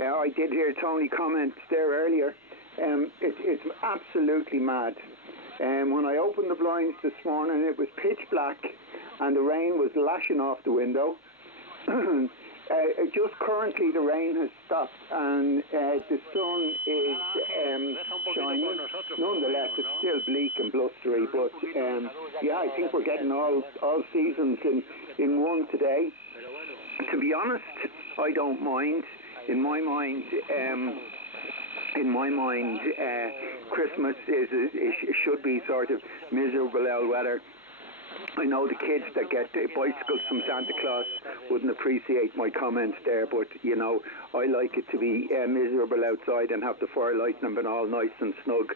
I did hear Tony comment there earlier. It's absolutely mad. When I opened the blinds this morning, it was pitch black and the rain was lashing off the window. Just currently the rain has stopped and the sun is shining. Nonetheless, it's still bleak and blustery, but I think we're getting all seasons in one today. To be honest, I don't mind. In my mind, Christmas should be sort of miserable old weather. I know the kids that get bicycles from Santa Claus wouldn't appreciate my comments there, but I like it to be miserable outside and have the fire lighting and been all nice and snug.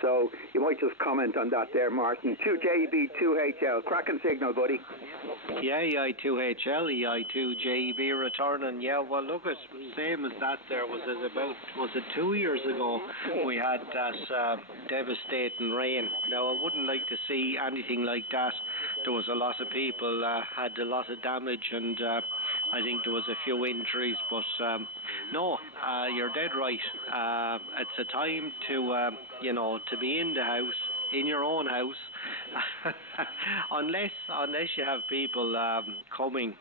So you might just comment on that there, Martin. 2JB, 2HL, cracking signal, buddy. Yeah, EI2HL, EI2JB returning. Yeah, well, look, it's same as that there. Was it 2 years ago we had that devastating rain. Now, I wouldn't like to see anything like that. There was a lot of people had a lot of damage, and I think there was a few injuries, but no, you're dead right. It's a time to to be in the house, in your own house, unless you have people coming,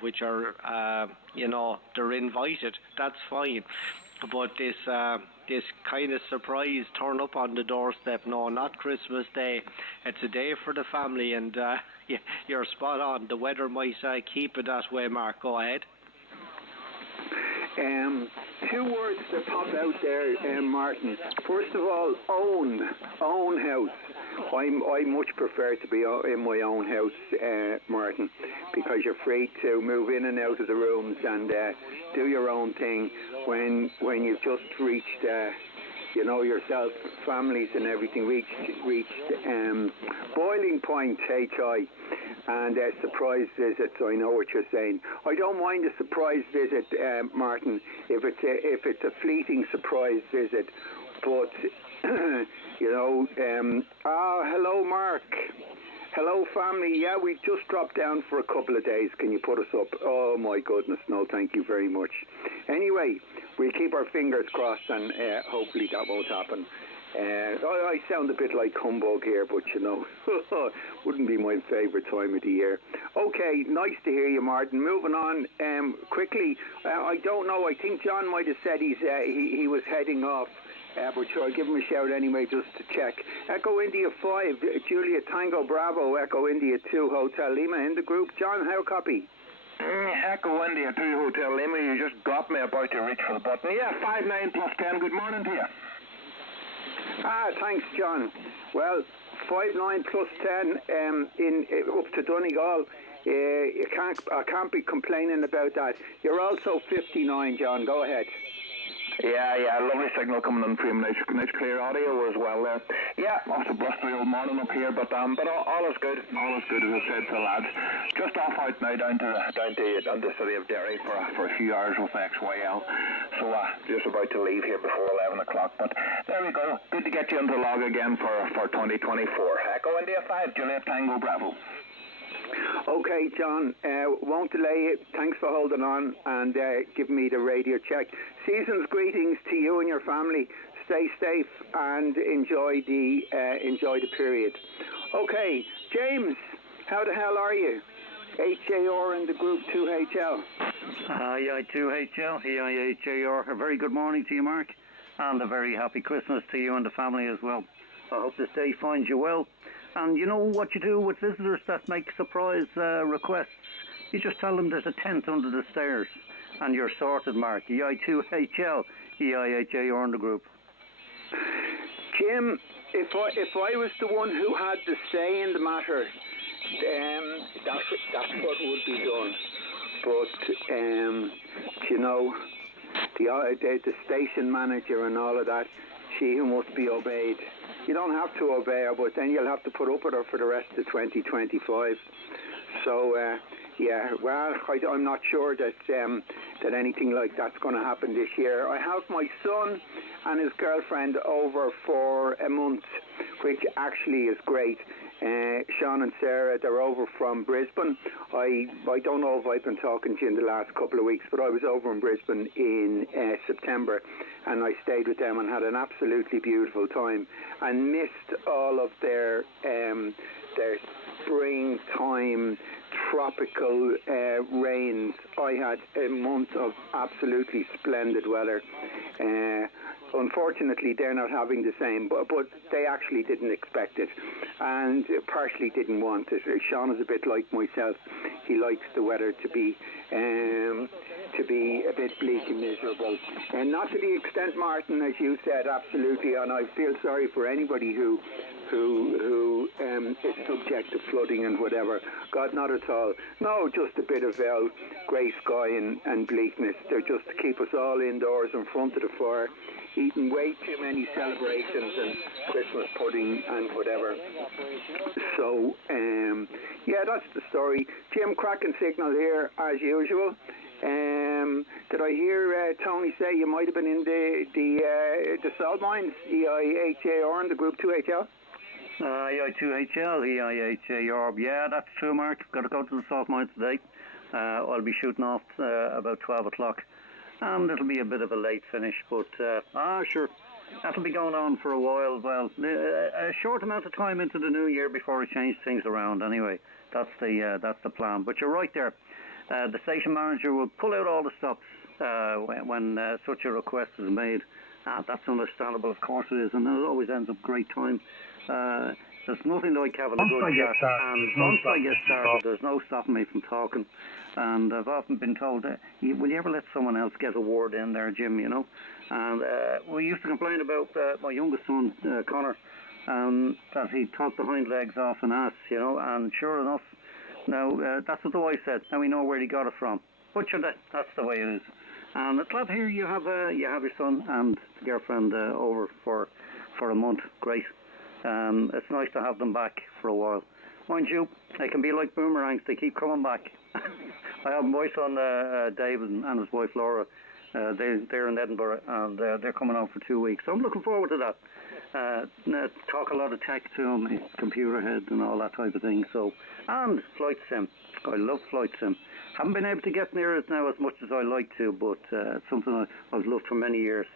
which are they're invited. That's fine. But this kind of surprise turn up on the doorstep, no, not Christmas Day. It's a day for the family, and you're spot on. The weather might keep it that way, Mark. Go ahead. Two words that pop out there, Martin. First of all, own house. I much prefer to be in my own house, Martin, because you're free to move in and out of the rooms and do your own thing when you've just reached yourself, families and everything reached boiling point, HI, and surprise visits. I know what you're saying. I don't mind a surprise visit, Martin, if it's a fleeting surprise visit, but hello, Mark. Hello, family. Yeah, we've just dropped down for a couple of days. Can you put us up? Oh, my goodness. No, thank you very much. Anyway, we'll keep our fingers crossed and hopefully that won't happen. I sound a bit like humbug here, but wouldn't be my favourite time of the year. Okay, nice to hear you, Martin. Moving on quickly. I don't know. I think John might have said he was heading off. But sure, I'll give him a shout anyway just to check. Echo India 5, Julia Tango Bravo, Echo India 2, Hotel Lima in the group. John, how copy? Echo India 2, Hotel Lima. You just got me about to reach for the button. Yeah, 59 plus 10. Good morning to you. Thanks, John. Well, 59 plus 10 up to Donegal. I can't be complaining about that. You're also 59, John. Go ahead. Yeah, lovely signal coming in from nice clear audio as well there. Yeah, it's a blustery old morning up here, but all is good. All is good, as I said to the lads. Just off out now down to the city of Derry for a few hours with XYL. So just about to leave here before 11 o'clock. But there we go. Good to get you into the log again for 2024. Echo India 5, Juliet Tango Bravo. Okay, John, won't delay it. Thanks for holding on and giving me the radio check. Season's greetings to you and your family. Stay safe and enjoy the period. Okay, James, how the hell are you? HAR in the group 2HL. EI2HL, EIHAR. A very good morning to you, Mark, and a very happy Christmas to you and the family as well. I hope this day finds you well. And you know what you do with visitors that make surprise requests? You just tell them there's a tent under the stairs, and you're sorted, Mark. EI2HL, EIHAR in the group. Jim, if I was the one who had the say in the matter, that's what would be done. But the station manager and all of that, she who must be obeyed. You don't have to obey her, but then you'll have to put up with her for the rest of 2025. So, I'm not sure that anything like that's going to happen this year. I have my son and his girlfriend over for a month, which actually is great. Sean and Sarah, they're over from Brisbane. I don't know if I've been talking to you in the last couple of weeks, but I was over in Brisbane in September, and I stayed with them and had an absolutely beautiful time, and missed all of their springtime tropical rains. I had a month of absolutely splendid weather. Unfortunately, they're not having the same, but they actually didn't expect it, and partially didn't want it. Sean is a bit like myself. He likes the weather to be a bit bleak and miserable, and not to the extent, Martin, as you said, absolutely. And I feel sorry for anybody who is subject to flooding and whatever. God, not at all. No, just a bit of grey sky and bleakness. They're just to keep us all indoors in front of the fire, eating way too many celebrations and Christmas pudding and whatever. So, yeah, that's the story. Jim, cracking signal here as usual. Did I hear Tony say you might have been in the salt mines, EIHAR and the Group 2HL? EI2HL, EIHAR, yeah, that's true, Mark. Got to go to the salt mines today. I'll be shooting off about 12 o'clock. And it'll be a bit of a late finish, but sure, that'll be going on for a while. Well, a short amount of time into the new year before I change things around. Anyway, that's the plan. But you're right there. The station manager will pull out all the stops when such a request is made. That's understandable, of course it is, and it always ends up great time. There's nothing like having a good chat, and once I get started, there's no stopping me from talking. And I've often been told, will you ever let someone else get a word in there, Jim, you know? And we used to complain about my youngest son, Connor, that he'd talk the hind legs off an ass, you know, and sure enough, now that's what the wife said. Now we know where he got it from. But sure, that's the way it is. And it's glad to hear you have your son and the girlfriend over for a month. Great. It's nice to have them back for a while. Mind you, they can be like boomerangs. They keep coming back. I have my son David and his wife Laura. They're in Edinburgh, and they're coming out for 2 weeks. So I'm looking forward to that. Talk a lot of tech to them, his computer head and all that type of thing. So, and flight sim. I love flight sim. Haven't been able to get near it now as much as I like to, but it's something I've loved for many years.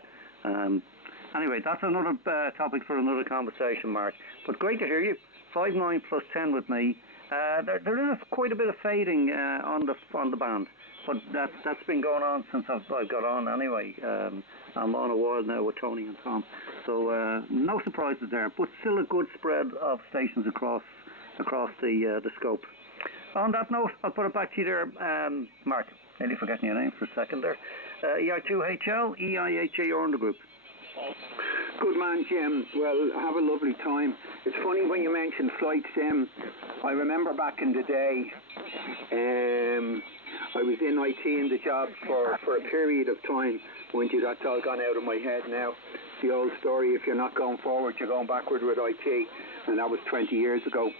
Anyway, that's another topic for another conversation, Mark. But great to hear you. 5-9 plus 10 with me. There is quite a bit of fading on the band, but that's been going on since I've got on anyway. I'm on a while now with Tony and Tom, so no surprises there. But still a good spread of stations across the scope. On that note, I'll put it back to you there, Mark. Nearly forgetting your name for a second there. EI2HL, EIHAR in the group. Good man, Jim. Well, have a lovely time. It's funny when you mentioned flight sim. I remember back in the day, I was in IT in the job for a period of time. That's all gone out of my head now. The old story, if you're not going forward, you're going backward with IT, and that was 20 years ago.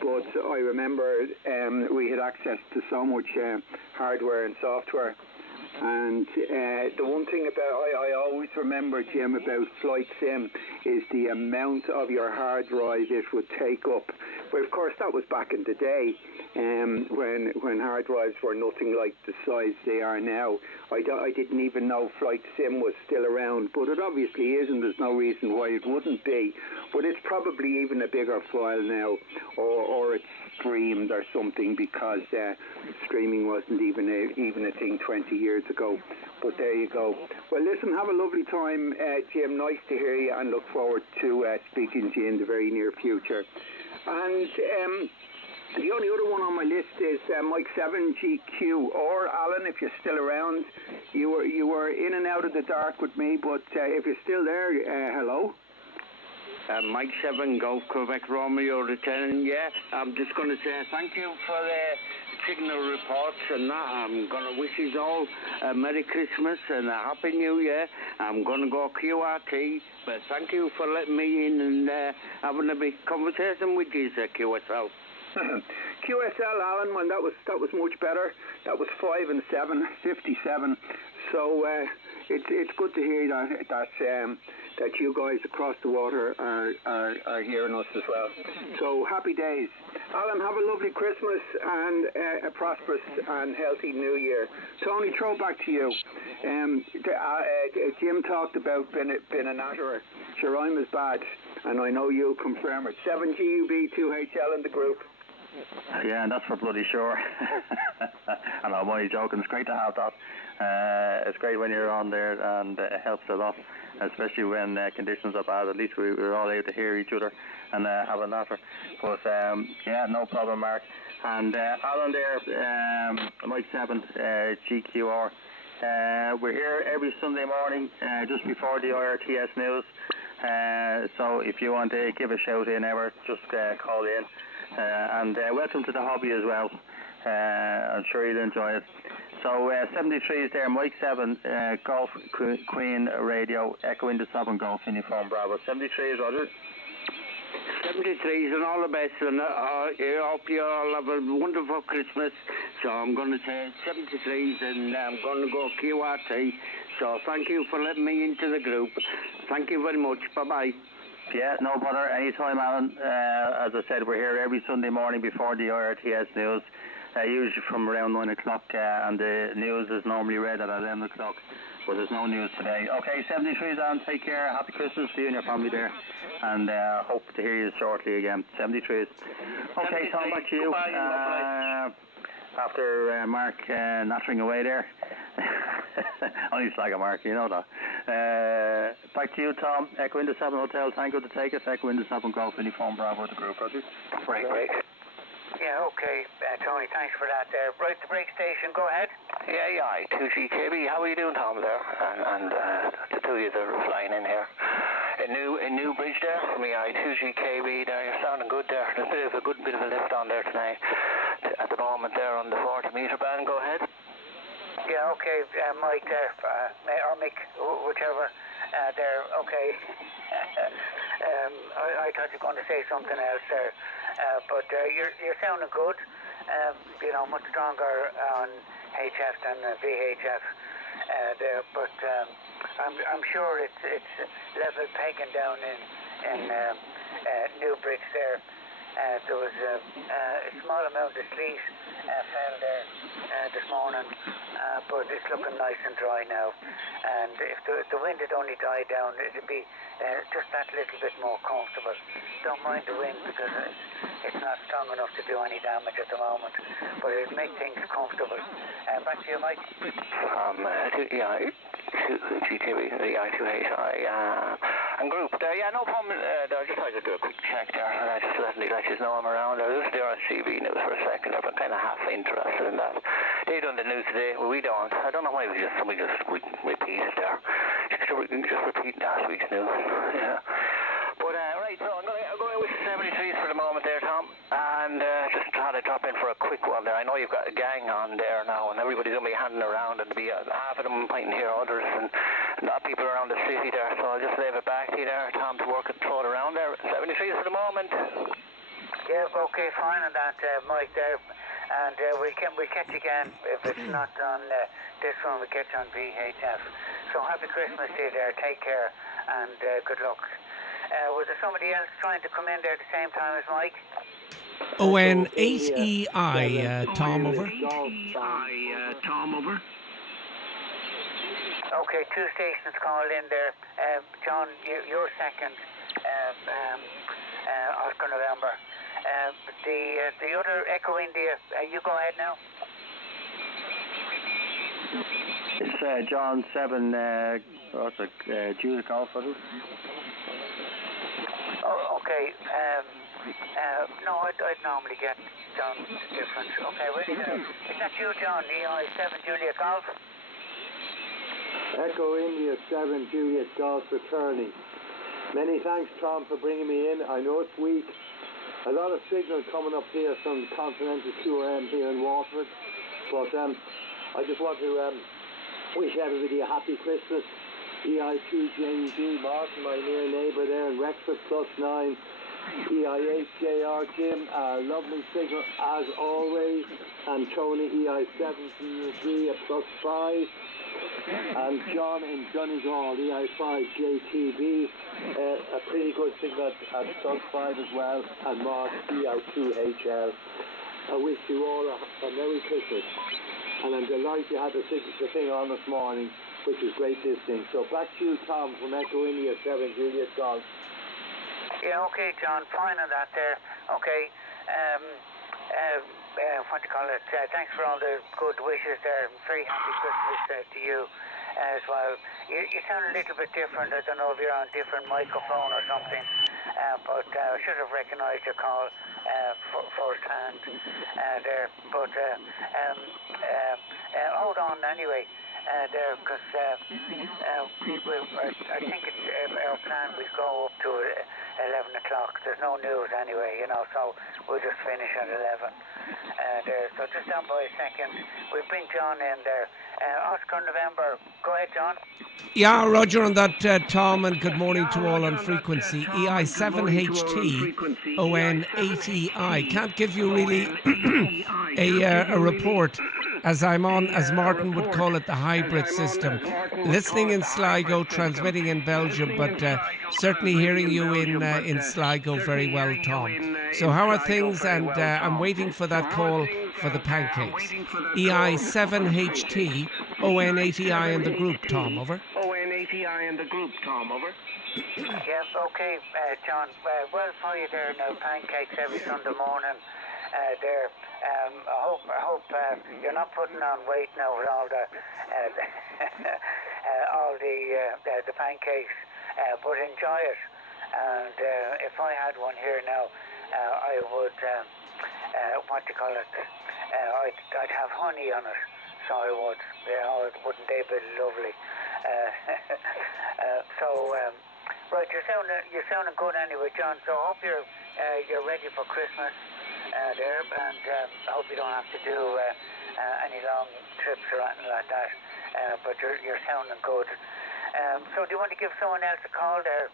But I remember we had access to so much hardware and software. And the one thing I always remember, Jim, about flight sim is the amount of your hard drive it would take up. But of course, that was back in the day when hard drives were nothing like the size they are now. I didn't even know flight sim was still around, but it obviously is, and there's no reason why it wouldn't be. But it's probably even a bigger file now, or it's streamed or something, because streaming wasn't even a thing 20 years ago. But there you go. Well, listen, have a lovely time, Jim. Nice to hear you, and look forward to speaking to you in the very near future. And the only other one on my list is Mike 7GQ, or Alan, if you're still around. You were in and out of the dark with me, but if you're still there, hello. Mike 7, Golf Quebec Romeo returning. Yeah, I'm just going to say thank you for the signal reports and that. I'm going to wish you all a Merry Christmas and a Happy New Year. I'm going to go QRT, but thank you for letting me in and having a big conversation with you, QSL. QSL, Alan, well, that was much better. That was 5 and 7, 57. So it's good to hear that you guys across the water are hearing us as well. So happy days. Alan, have a lovely Christmas and a prosperous and healthy New Year. Tony, throw back to you. Jim talked about being a natterer. Sure, I'm as bad, and I know you'll confirm it. 7GUB2HL in the group. Yeah, and that's for bloody sure. And I'm only joking. It's great to have that. It's great when you're on there, and it helps a lot, especially when conditions are bad. At least we're all able to hear each other and have a natter. But yeah, no problem, Mark. And Alan there, Mike 7, GQR. We're here every Sunday morning just before the IRTS news. So if you want to give a shout in ever, just call in. And welcome to the hobby as well. I'm sure you'll enjoy it. So 73 is there, Mike 7, Golf Queen Radio, Echo into 7 Golf Uniform Bravo. 73 is Roger. 73s and all the best, and I hope you all have a wonderful Christmas. So I'm going to say 73s, and I'm going to go QRT. So thank you for letting me into the group. Thank you very much. Bye-bye. Yeah, no bother. Anytime, Alan. As I said, we're here every Sunday morning before the IRTS news, usually from around 9 o'clock, and the news is normally read at 11 o'clock, but there's no news today. Okay, 73s on. Take care. Happy Christmas to you and your family there, and hope to hear you shortly again. 73s. Okay, Tom, back to you. After Mark nattering away there. Only slag a Mark, you know that. Back to you, Tom. Echo into 7 Hotel Tango to take us. Echo into 7 Golf Uniform Bravo to group, Roger. Break. Yeah, okay, Tony, thanks for that there. Right, the break station, go ahead. Yeah, 2GKB, how are you doing, Tom, there? And the two of you that are flying in here. A new bridge there from me, 2GKB there, you're sounding good there. There's a good bit of a lift on there tonight. At the moment there on the 40-metre band, go ahead. Yeah, okay, Mike there, or Mick, whichever, there, okay. I thought you were going to say something else there, but you're sounding good, much stronger on HF than VHF there, but I'm sure it's level pegging down in Newbridge there. There was a small amount of sleet fell there this morning, but it's looking nice and dry now. And if the wind had only died down, it'd be just that little bit more comfortable. Don't mind the wind because it's not strong enough to do any damage at the moment, but it'll make things comfortable. Back to you, Mike. GTV, the I2HI, and group there. Yeah, no problem. I just wanted to do a quick check there, and I just let you know I'm around. I was there on CB News for a second. I've been kind of half interested in that. They done the news today. Well, we don't. I don't know why we just repeat it there. Just repeat last week's news. Yeah. But right, so I'm going with 73s for the moment there, Tom, and just had to drop in for a quick one there. I know you've got a gang on there now, and everybody's going to be handing around, and there'll be half of them might hear others, and a lot of people around the city there, so I'll just leave it back to you there, Tom, to work and throw it around there. 73s for the moment. Yeah, okay, fine on that, Mike there, and we'll catch you again. If it's not on this one, we'll catch you on VHF. So happy Christmas to you there, take care, and good luck. Was there somebody else trying to come in there at the same time as Mike? ON8EI, Tom over. Tom over. Okay, 2 stations called in there. John, you're second. Oscar November. The other Echo India, you go ahead now. It's John 7, what's it, Judah Golf, was it? Oh, okay. No, I'd normally get John's difference. Okay, wait a minute. Is that you, John? EI 7 Juliet Golf? Echo India 7 Juliet Golf returning. Many thanks, Tom, for bringing me in. I know it's weak. A lot of signal coming up here from Continental QRM here in Waterford. But I just want to wish everybody a happy Christmas. EI2JEB, Martin, my near neighbour there in Rexford, +9. EI8JR Jim, lovely signal as always, and Tony EI7GUB at +5, and John in Donegal EI5JTB, a pretty good signal at +5 as well, and Mark EI2HL. I wish you all a Merry Christmas, and I'm delighted you had the thing on this morning, which is great listening. So back to you, Tom, from Echo India 7 Juliet Golf. Yeah, okay, John, fine on that there. Okay, what do you call it? Thanks for all the good wishes there. Very happy Christmas to you as well. You sound a little bit different. I don't know if you're on a different microphone or something, but I should have recognised your call first hand there. But hold on anyway. There, because I think it's our plan will go up to 11 o'clock. There's no news anyway, so we'll just finish at 11. There, so just stand by a second. We'll bring John in there. Oscar November, go ahead, John. Yeah, Roger on that, Tom, and good morning to all on frequency. EI7HT ON80I. Can't give you really a report, as I'm on, as Martin would call it, the hybrid system. Listening in Sligo, transmitting in Belgium, but certainly hearing you in Sligo very well, Tom. So how are things? And I'm waiting for that call for the pancakes. EI7HT ON80I in the group, Tom, over. ON80I in the group, Tom, over. Yes, okay, John. Well for you there now, pancakes every Sunday morning there. I hope you're not putting on weight now with all the all the pancakes, but enjoy it. And if I had one here now, I would what do you call it? I'd have honey on it, so I would. Wouldn't they be lovely? Right, you're sounding good anyway, John. So I hope you're ready for Christmas there, and I hope you don't have to do any long trips or anything like that. But you're sounding good. So do you want to give someone else a call there,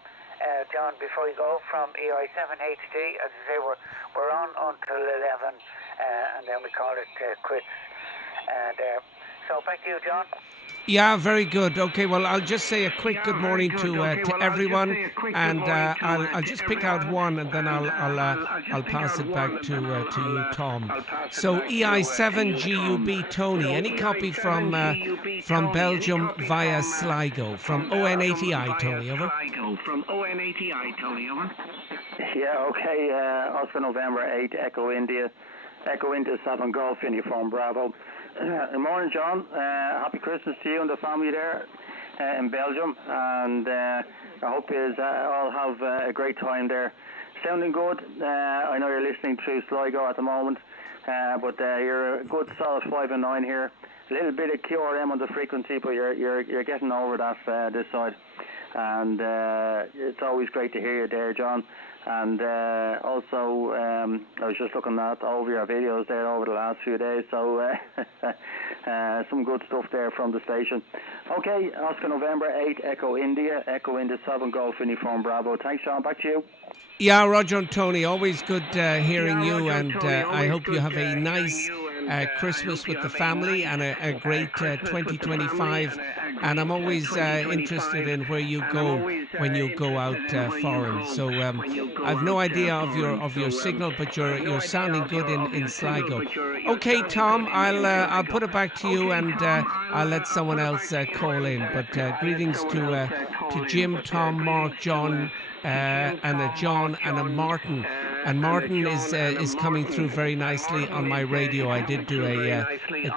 John, before you go from EI7HD? As I say, we're on until 11, and then we call it quits there. So back to you, John. Yeah, very good. Okay, well, I'll just say a quick good morning to everyone, and I'll just pick out one, and then I'll pass it back to you, Tom. So EI7GUB Tony, any copy from Belgium via Sligo, from ON80I, Tony, over. From ON80I, Tony, over. Yeah, okay, Oscar November 8, Echo India 7 Golf Uniform Bravo. Good morning, John. Happy Christmas to you and the family there in Belgium, and I hope you all have a great time there. Sounding good. I know you're listening through Sligo at the moment, but you're a good solid 5 and 9 here. A little bit of QRM on the frequency, but you're getting over that this side, and it's always great to hear you there, John. And also, I was just looking at over your videos there over the last few days, so some good stuff there from the station. Okay, Oscar November 8, Echo India 7 Golf Uniform Bravo. Thanks, John. Back to you. Yeah, Roger and Tony, always good hearing you, and I hope you have a nice Christmas with the family and a great 2025. And I'm always interested in where you go when you go out foreign. So I've no idea of your signal, but you're sounding good in Sligo. Okay, Tom, I'll put it back to you, and I'll let someone else call in. But greetings to Jim, Tom, Mark, John, and a John and a Martin. And Martin is coming through very nicely on my radio. I did do a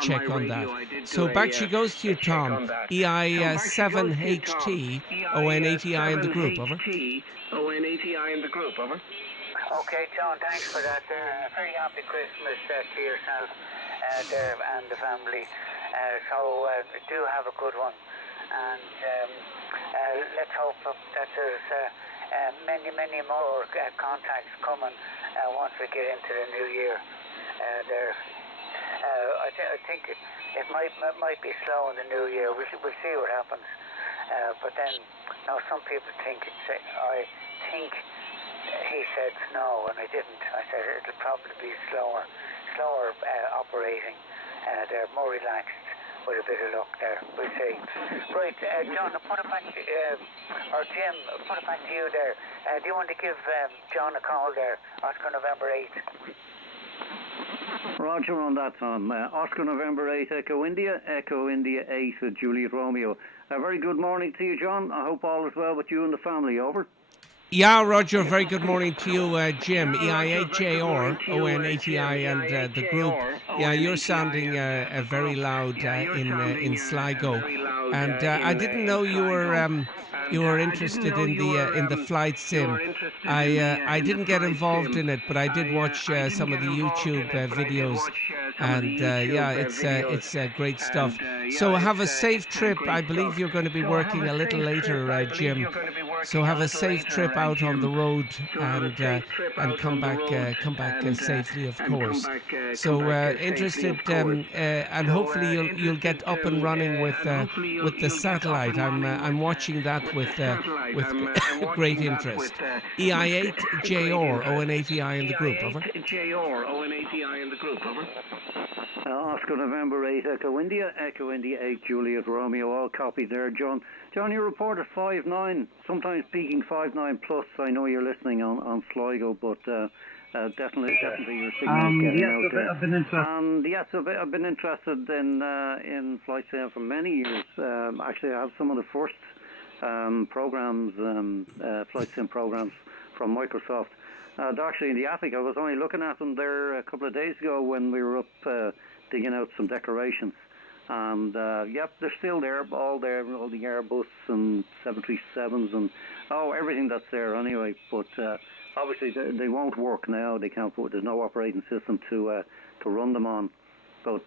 check on that. So back she goes to you, Tom. EI7HT ON80I in the group, over. ON80I in the group, over. Okay, John, thanks for that. Very happy Christmas to yourself and the family. So do have a good one. And let's hope that there's many more contacts coming once we get into the new year. I think it might be slow in the new year. We'll see what happens. But then, some people think I think he said snow, and I didn't. I said it'll probably be slower operating. They're more relaxed with a bit of luck there. We'll see. Right, John, put it back, or Jim, put it back to you there. Do you want to give John a call there? Oscar November 8. Roger on that, Tom. Oscar November 8, Echo India 8 with Juliet Romeo. A very good morning to you, John. I hope all is well with you and the family. Over. Yeah, Roger, very good morning to you, Jim, EIHJR, ONATI, and the group. Yeah, you're sounding very loud in Sligo. And I didn't know you were interested in the flight sim. I didn't get involved in it, but I did watch some of the YouTube videos. And yeah, it's great stuff. So have a safe trip. I believe you're going to be working a little later, Jim. So have a safe trip out on the road and come back safely, of course. So interested, and hopefully you'll get up and running with the satellite. I'm watching that with great interest. EI8JR ONATI in the group. Over. Oscar November 8 Echo India 8 Juliet Romeo. All copied there, John. John, you reported 5-9, sometimes peaking 5-9 plus. I know you're listening on Sligo, but definitely your signal is getting out there. I've been interested. Yes, I've been interested in flight sim for many years. Actually, I have some of the first programs, flight sim programs from Microsoft. They're actually in the attic. I was only looking at them there a couple of days ago when we were up digging out some decorations. And yep, they're still there, all the Airbus and 737s and everything that's there anyway. But obviously they won't work now. They can't. There's no operating system to run them on. But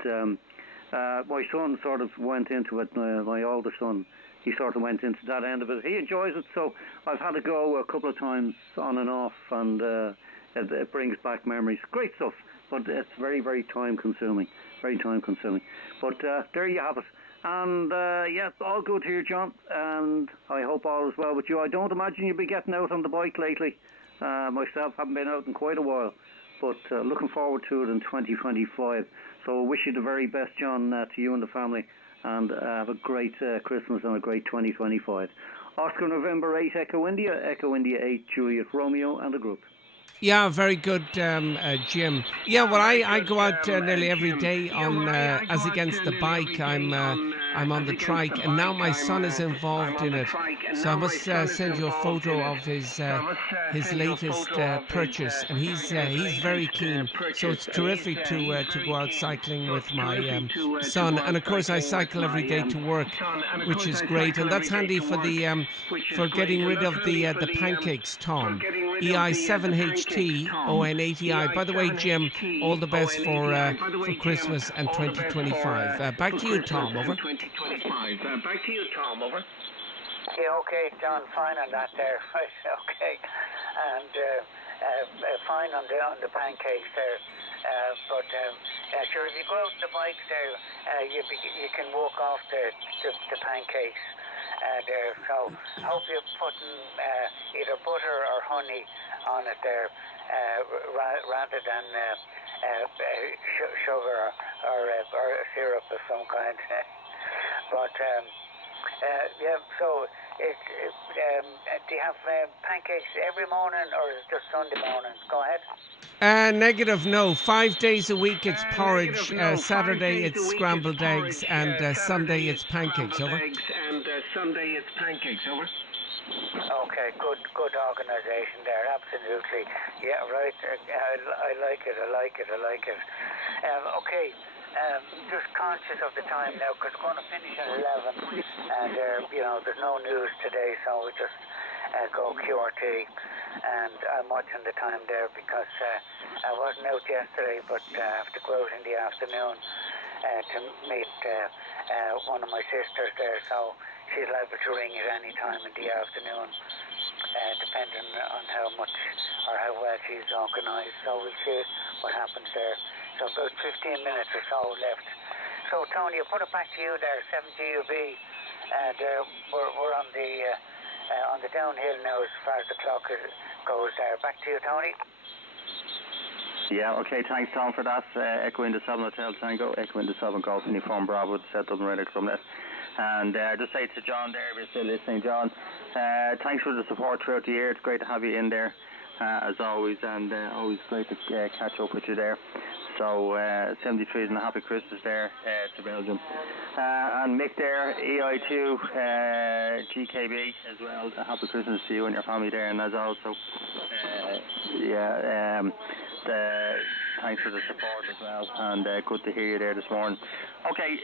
my son sort of went into it. My older son, he sort of went into that end of it. He enjoys it, so I've had to go a couple of times on and off, and it brings back memories. Great stuff, but it's very, very time consuming. Very time consuming. But there you have it. And yes, all good here, John. And I hope all is well with you. I don't imagine you'll be getting out on the bike lately. Myself, haven't been out in quite a while. But looking forward to it in 2025. So I wish you the very best, John, to you and the family. And have a great Christmas and a great 2025. Oscar November 8 Echo India 8 Juliet Romeo and the group. Yeah, very good, Jim. Yeah, well, I go out nearly every day on as against the bike. I'm on the trike, and now my son is involved in it. So I must send you a photo of his latest purchase, and he's very keen. So it's terrific to go out cycling with my son, and of course I cycle every day to work, which is great, and that's handy for the for getting rid of the pancakes, Tom. EI7HT ONATI. By the way, Jim, all the best for Christmas and 2025. Back to you, Tom. Over. Yeah, okay, John, fine on that there. Okay, and fine on the pancakes there. But sure, if you go out on the bike there, you can walk off the pancakes. There, so I hope you're putting either butter or honey on it there, rather than sugar or syrup of some kind. But yeah, so do you have pancakes every morning, or is it just Sunday morning? Go ahead. Negative, no. 5 days a week it's porridge. Saturday it's scrambled eggs, and Sunday it's pancakes. Over. Okay, good organisation there, absolutely. Yeah, right. I like it. Okay, just conscious of the time now, because we're going to finish at 11, and there's no news today, so we just go QRT. And I'm watching the time there because I wasn't out yesterday, but I have to go out in the afternoon to meet one of my sisters there, so she's liable to ring at any time in the afternoon, depending on how much or how well she's organised. So we'll see what happens there. So about 15 minutes or so left. So Tony, I'll put it back to you there, 7GUB, and we're on the downhill now as far as the clock is goes there. Back to you, Tony. Yeah, okay, thanks Tom for that. Echo into 7 Hotel Tango, Echo into 7 Golf Uniform Bravo, set Dublin Radio Club Net. And just say to John there, if you're still listening, John, thanks for the support throughout the year. It's great to have you in there, as always, and always great to catch up with you there. So 73 and a happy Christmas there to Belgium. And Mick there, EI2, GKB as well. A happy Christmas to you and your family there, and as also, thanks for the support as well, and good to hear you there this morning. Okay,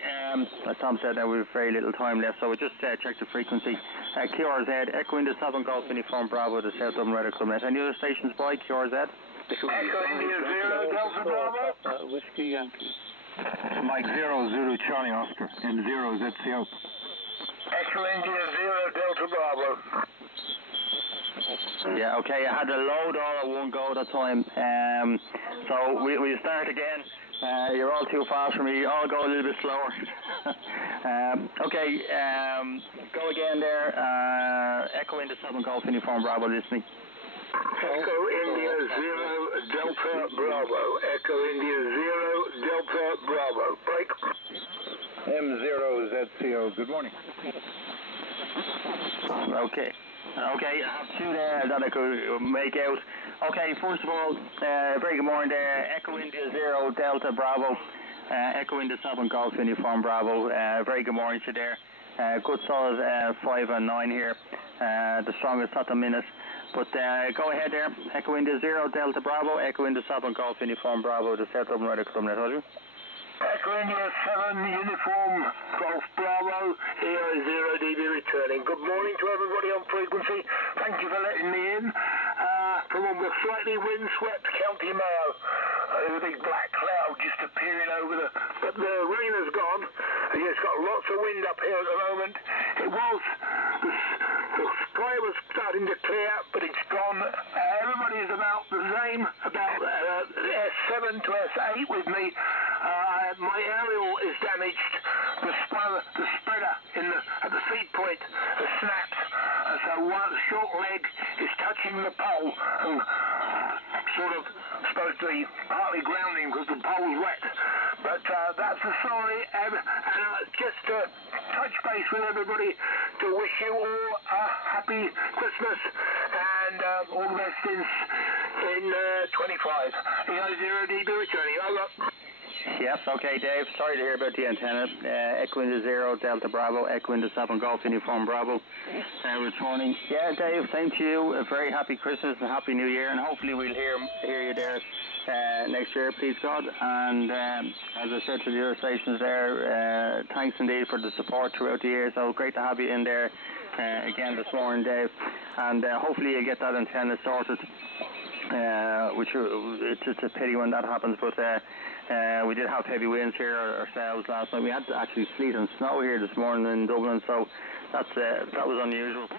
as Tom said, we have very little time left, so we'll just check the frequency. QRZ, Echo into 7 Golf Uniform Bravo, the South Dublin Radio Club Net. Any other stations by QRZ? Echo India 0 Delta Bravo. Whiskey Yankee. Mike 0 Zulu Charlie Oscar, M0 ZCO. Echo India 0 Delta Bravo. Yeah, okay, I had to load all at one go that time. So we'll start again. You're all too fast for me. I'll go a little bit slower. Okay, go again there. Echo into 7 Golf Uniform Bravo listening. Echo India 0 Delta Bravo. Echo India 0 Delta Bravo. Break. M0 ZCO. Good morning. Okay, I have two there that I could make out. Okay, first of all, very good morning there. Echo India 0 Delta Bravo. Echo India 7 Golf Uniform Bravo. Very good morning to you there. Good solid 5 and 9 here. The strongest at the minute. But go ahead there. Echo India 0 Delta Bravo. Echo India 7 Golf Uniform Bravo. The South Dublin Radio Club Net. Echo India 7 Uniform Golf Bravo, EI0 DB returning. Good morning to everybody on frequency. Thank you for letting me in from a slightly windswept County Mayo. There's a big black cloud just appearing over but the rain has gone. It's got lots of wind up here at the moment. The sky was starting to clear, but it's gone. Everybody's about the same, about S7 to S8 with me. My aerial is damaged. The spreader at the feed point has snapped. So one short leg is touching the pole and sort of supposed to be partly grounding because the pole's wet. But that's the story. And just to touch base with everybody to wish you all a happy Christmas and all the best in 25. EI0DB returning. Over. Yes, okay, Dave. Sorry to hear about the antenna. Echo India 0 Delta Bravo, Echo India 7 Golf Uniform Bravo. Returning. Yeah, Dave, same to you. A very happy Christmas and happy New Year, and hopefully we'll hear you there next year, please God. And as I said to the other stations there, thanks indeed for the support throughout the year. So great to have you in there again this morning, Dave. And hopefully you'll get that antenna sorted. Which it's a pity when that happens, but we did have heavy winds here ourselves last night. We had actually sleet and snow here this morning in Dublin, so that was unusual.